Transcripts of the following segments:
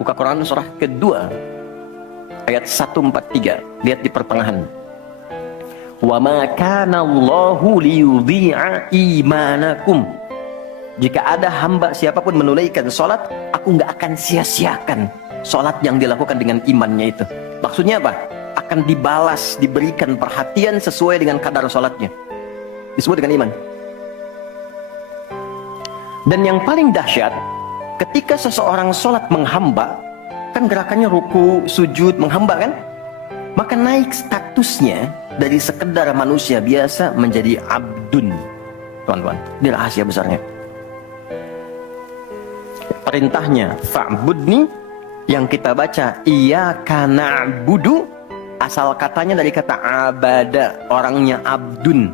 Buka Quran surah kedua ayat 143. Lihat di pertengahan. Wa ma kana Allahu liyudhi'a imanakum. Jika ada hamba siapapun menunaikan salat, aku nggak akan sia-siakan salat yang dilakukan dengan imannya itu. Maksudnya apa? Akan dibalas, diberikan perhatian sesuai dengan kadar salatnya. Disebut dengan iman. Dan yang paling dahsyat, ketika seseorang sholat menghamba, kan gerakannya ruku, sujud, menghamba kan? Maka naik statusnya dari sekedar manusia biasa menjadi abdun. Tuan-tuan, ini rahasia besarnya. Perintahnya, fa'budni, yang kita baca, iyyaka na'budu, asal katanya dari kata abada, orangnya abdun,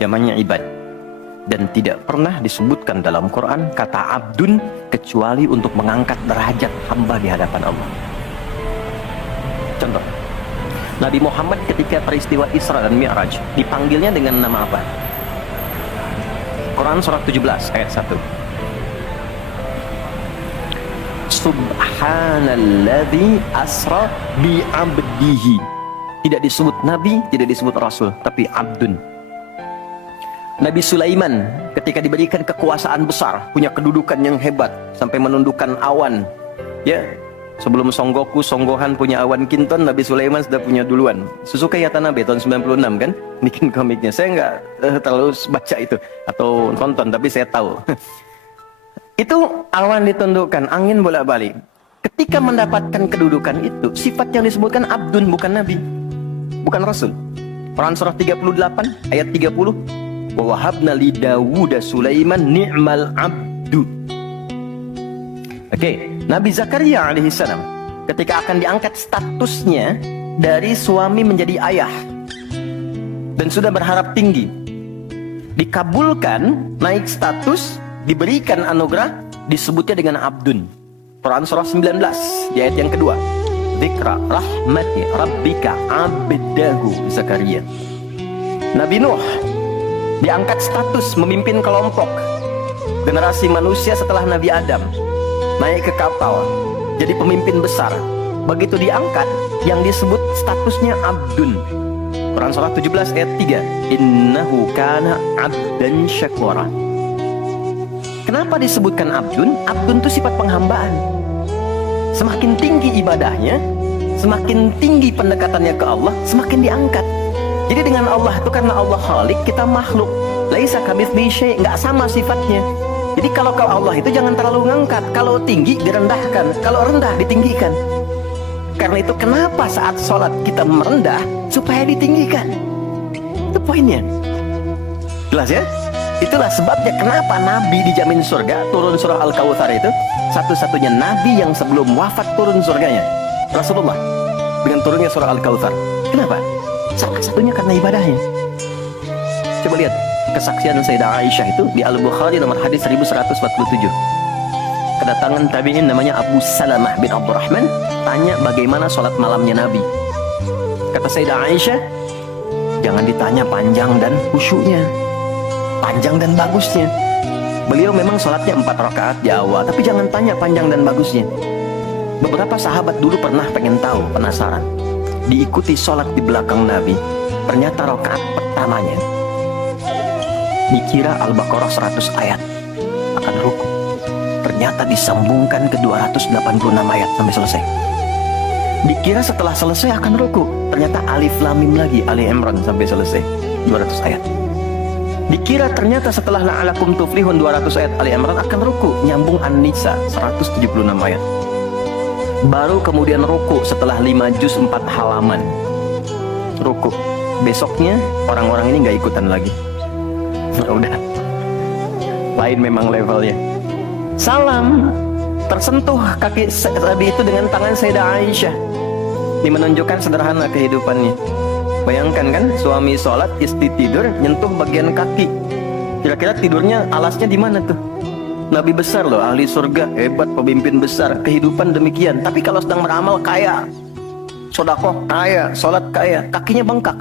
zamannya ibad. Dan tidak pernah disebutkan dalam Quran kata abdun kecuali untuk mengangkat derajat hamba di hadapan Allah. Contoh, Nabi Muhammad ketika peristiwa Isra dan Mi'raj dipanggilnya dengan nama apa? Quran surah 17 ayat 1. Subhanalladzi asra bi abdihi. Tidak disebut nabi, tidak disebut rasul, tapi abdun. Nabi Sulaiman ketika diberikan kekuasaan besar, punya kedudukan yang hebat sampai menundukkan awan. Ya, sebelum Son Goku, Son Gohan punya awan kinton, Nabi Sulaiman sudah punya duluan. Suzuki Yatanabe tahun 96 kan, bikin komiknya. Saya nggak terlalu baca itu atau nonton, tapi saya tahu. Itu awan ditundukkan, angin bolak-balik. Ketika mendapatkan kedudukan itu, sifat yang disebutkan abdun, bukan nabi, bukan rasul. Quran surah 38 ayat 30. Wa wahabna li Dawuda Sulaiman ni'mal abdu. Oke, Nabi Zakaria alaihissalam ketika akan diangkat statusnya dari suami menjadi ayah dan sudah berharap tinggi, dikabulkan, naik status, diberikan anugerah, disebutnya dengan abdun. Quran surah 19 di ayat yang kedua. Dzikra rahmati rabbika abdahu Zakaria. Nabi Nuh diangkat status memimpin kelompok generasi manusia setelah Nabi Adam, naik ke kapal jadi pemimpin besar. Begitu diangkat, yang disebut statusnya abdun. Quran surah 17 ayat 3. Innahu kana abdan syakura. Kenapa disebutkan abdun? Abdun itu sifat penghambaan. Semakin tinggi ibadahnya, semakin tinggi pendekatannya ke Allah, semakin diangkat. Jadi dengan Allah itu, karena Allah Khalik, kita makhluk. Laisa kamitslihi syai', enggak sama sifatnya. Jadi kalau Allah itu jangan terlalu ngangkat. Kalau tinggi direndahkan, kalau rendah ditinggikan. Karena itu kenapa saat sholat kita merendah supaya ditinggikan. Itu poinnya. Jelas ya? Itulah sebabnya kenapa Nabi dijamin surga, turun surah Al-Kautsar itu satu-satunya Nabi yang sebelum wafat turun surganya. Rasulullah dengan turunnya surah Al-Kautsar. Kenapa? Salah satunya karena ibadahnya. Coba lihat kesaksian Sayyidah Aisyah itu di Al-Bukhari nomor hadis 1147. Kedatangan tabi'in namanya Abu Salamah bin Abdurrahman, tanya bagaimana sholat malamnya Nabi. Kata Sayyidah Aisyah, jangan ditanya panjang dan khusyuknya, panjang dan bagusnya. Beliau memang sholatnya 4 rakaat di awal, tapi jangan tanya panjang dan bagusnya. Beberapa sahabat dulu pernah pengen tahu, penasaran, diikuti sholat di belakang Nabi. Ternyata rakaat pertamanya dikira Al-Baqarah 100 ayat akan ruku. Ternyata disambungkan ke 286 ayat sampai selesai. Dikira setelah selesai akan ruku, ternyata Alif Lam Mim lagi, Ali Imran sampai selesai 200 ayat. Dikira ternyata setelah la'alakum tuflihun 200 ayat Ali Imran akan ruku, nyambung An-Nisa 176 ayat. Baru kemudian ruku setelah 5 juz 4 halaman. Ruku. Besoknya orang-orang ini nggak ikutan lagi. Udah. Lain memang levelnya. Salam. Tersentuh kaki Nabi itu dengan tangan Sayyidah Aisyah. Ini menunjukkan sederhana kehidupannya. Bayangkan kan, suami sholat, istri tidur, nyentuh bagian kaki. Kira-kira tidurnya alasnya di mana tuh? Nabi besar loh, ahli surga, hebat, pemimpin besar, kehidupan demikian. Tapi kalau sedang beramal kaya, sodakoh kaya, sholat kaya, kakinya bengkak.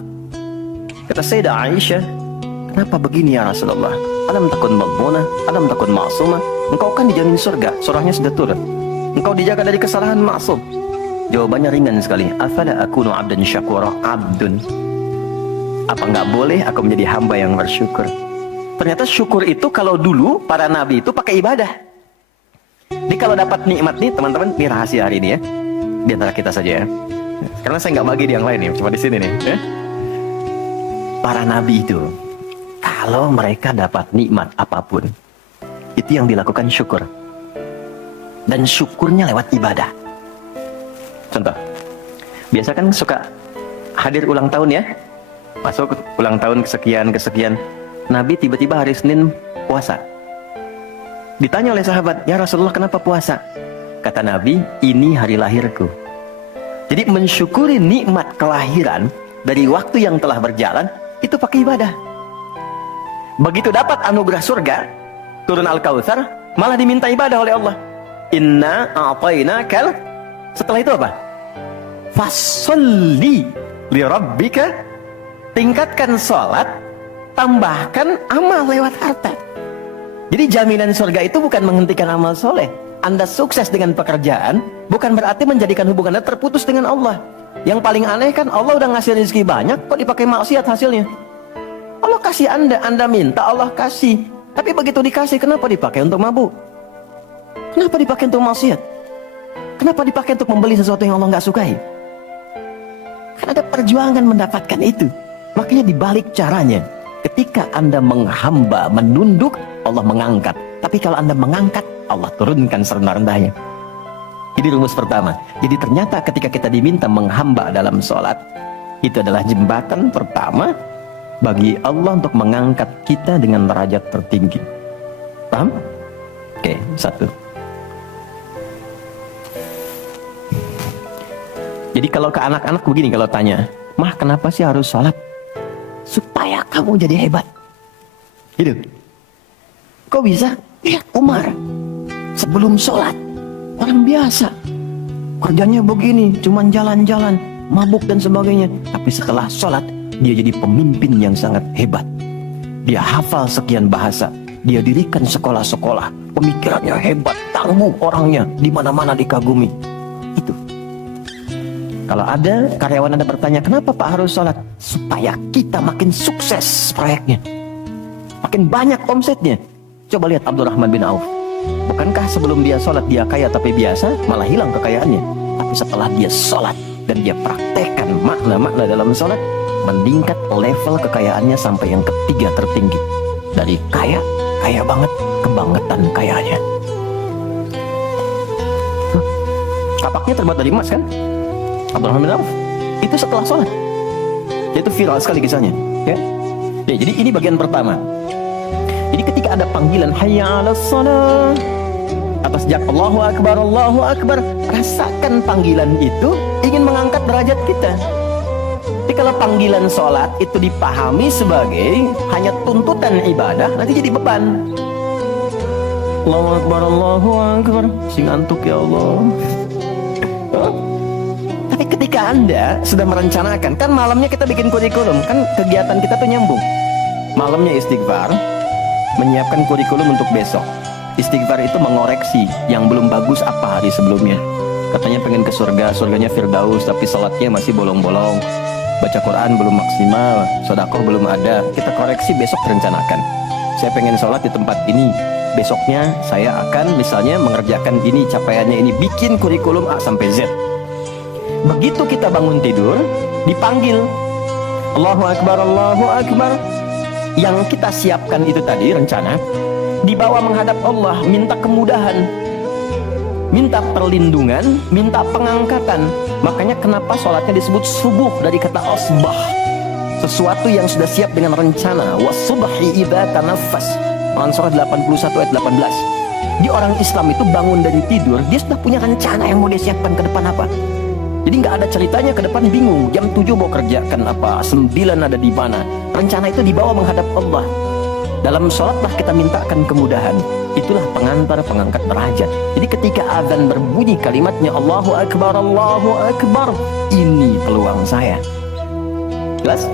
Kata Sayyidah Aisyah, kenapa begini ya Rasulullah? Alam takun maghmunah, alam takun ma'sumah. Engkau kan dijamin surga, surahnya sudah turun. Engkau dijaga dari kesalahan, maksum. Jawabannya ringan sekali. Afala akunu abdan syakura. Abdun. Apa nggak boleh aku menjadi hamba yang bersyukur? Ternyata syukur itu kalau dulu para nabi itu pakai ibadah. Jadi kalau dapat nikmat nih teman-teman, ini rahasia hari ini ya, di antara kita saja ya. Karena saya nggak bagi di yang lain nih, cuma di sini nih. Ya. Para nabi itu, kalau mereka dapat nikmat apapun, itu yang dilakukan syukur. Dan syukurnya lewat ibadah. Contoh, biasa kan suka hadir ulang tahun ya, masuk ulang tahun kesekian. Nabi tiba-tiba hari Senin puasa. Ditanya oleh sahabat, ya Rasulullah kenapa puasa? Kata Nabi, ini hari lahirku. Jadi mensyukuri nikmat kelahiran dari waktu yang telah berjalan, itu pakai ibadah. Begitu dapat anugerah surga, turun Al-Kautsar, malah diminta ibadah oleh Allah. Inna a'tainakal. Setelah itu apa? Fasholli li rabbika. Tingkatkan sholat, tambahkan amal lewat harta. Jadi jaminan surga itu bukan menghentikan amal soleh. Anda sukses dengan pekerjaan, bukan berarti menjadikan hubungan Anda terputus dengan Allah. Yang paling aneh kan, Allah udah ngasih rezeki banyak, kok dipakai maksiat hasilnya? Allah kasih Anda minta, Allah kasih. Tapi begitu dikasih, kenapa dipakai untuk mabuk? Kenapa dipakai untuk maksiat? Kenapa dipakai untuk membeli sesuatu yang Allah nggak sukai? Kan ada perjuangan mendapatkan itu. Makanya dibalik caranya, ketika Anda menghamba, menunduk, Allah mengangkat. Tapi kalau Anda mengangkat, Allah turunkan serendah-rendahnya. Ini rumus pertama. Jadi ternyata ketika kita diminta menghamba dalam sholat, itu adalah jembatan pertama bagi Allah untuk mengangkat kita dengan derajat tertinggi. Paham? Oke, satu. Jadi kalau ke anak-anak begini, kalau tanya, Mah kenapa sih harus sholat? Supaya kamu jadi hebat. Gitu. Kok bisa? Lihat Umar. Sebelum sholat, orang biasa. Kerjanya begini, cuman jalan-jalan, mabuk dan sebagainya. Tapi setelah sholat, dia jadi pemimpin yang sangat hebat. Dia hafal sekian bahasa. Dia dirikan sekolah-sekolah. Pemikirannya hebat, tangguh orangnya. Di mana-mana dikagumi. Itu. Kalau ada karyawan Anda bertanya, kenapa Pak harus sholat? Supaya kita makin sukses proyeknya. Makin banyak omsetnya. Coba lihat Abdurrahman bin Auf. Bukankah sebelum dia sholat dia kaya tapi biasa, malah hilang kekayaannya. Tapi setelah dia sholat dan dia praktekkan makna-makna dalam sholat, meningkat level kekayaannya sampai yang ketiga tertinggi. Dari kaya banget, kebangetan kayanya. Kapaknya terbuat dari emas kan? Abdurrahman bin Auf. Itu setelah sholat. Itu viral sekali kisahnya. Ya? Jadi ini bagian pertama. Jadi ketika ada panggilan hayya 'alas shalah, atas jak Allahu Akbar, rasakan panggilan itu ingin mengangkat derajat kita. Jadi kalau panggilan sholat itu dipahami sebagai hanya tuntutan ibadah, nanti jadi beban. Allahu Akbar, sing ngantuk ya Allah. Tapi ketika Anda sudah merencanakan, kan malamnya kita bikin kurikulum, kan kegiatan kita tuh nyambung. Malamnya istighfar, menyiapkan kurikulum untuk besok. Istighfar itu mengoreksi yang belum bagus apa hari sebelumnya. Katanya pengen ke surga, surganya Firdaus, tapi salatnya masih bolong-bolong. Baca Quran belum maksimal, sedekah belum ada. Kita koreksi besok rencanakan. Saya pengen sholat di tempat ini. Besoknya saya akan misalnya mengerjakan ini, capaiannya ini. Bikin kurikulum A sampai Z. Begitu kita bangun tidur, dipanggil Allahu Akbar, Allahu Akbar. Yang kita siapkan itu tadi rencana, dibawa menghadap Allah, minta kemudahan, minta perlindungan, minta pengangkatan. Makanya kenapa sholatnya disebut subuh dari kata asbah, sesuatu yang sudah siap dengan rencana. Wasubhi idza tanaffas, Al-Surah 81 ayat 18. Di orang Islam itu bangun dari tidur, dia sudah punya rencana yang mau dia siapkan ke depan apa. Jadi nggak ada ceritanya ke depan bingung, jam 7 mau kerjakan apa, 9 ada di mana. Rencana itu dibawa menghadap Allah. Dalam sholatlah kita mintakan kemudahan. Itulah pengantar, pengangkat derajat. Jadi ketika azan berbunyi kalimatnya Allahu Akbar, Allahu Akbar, ini peluang saya. Jelas?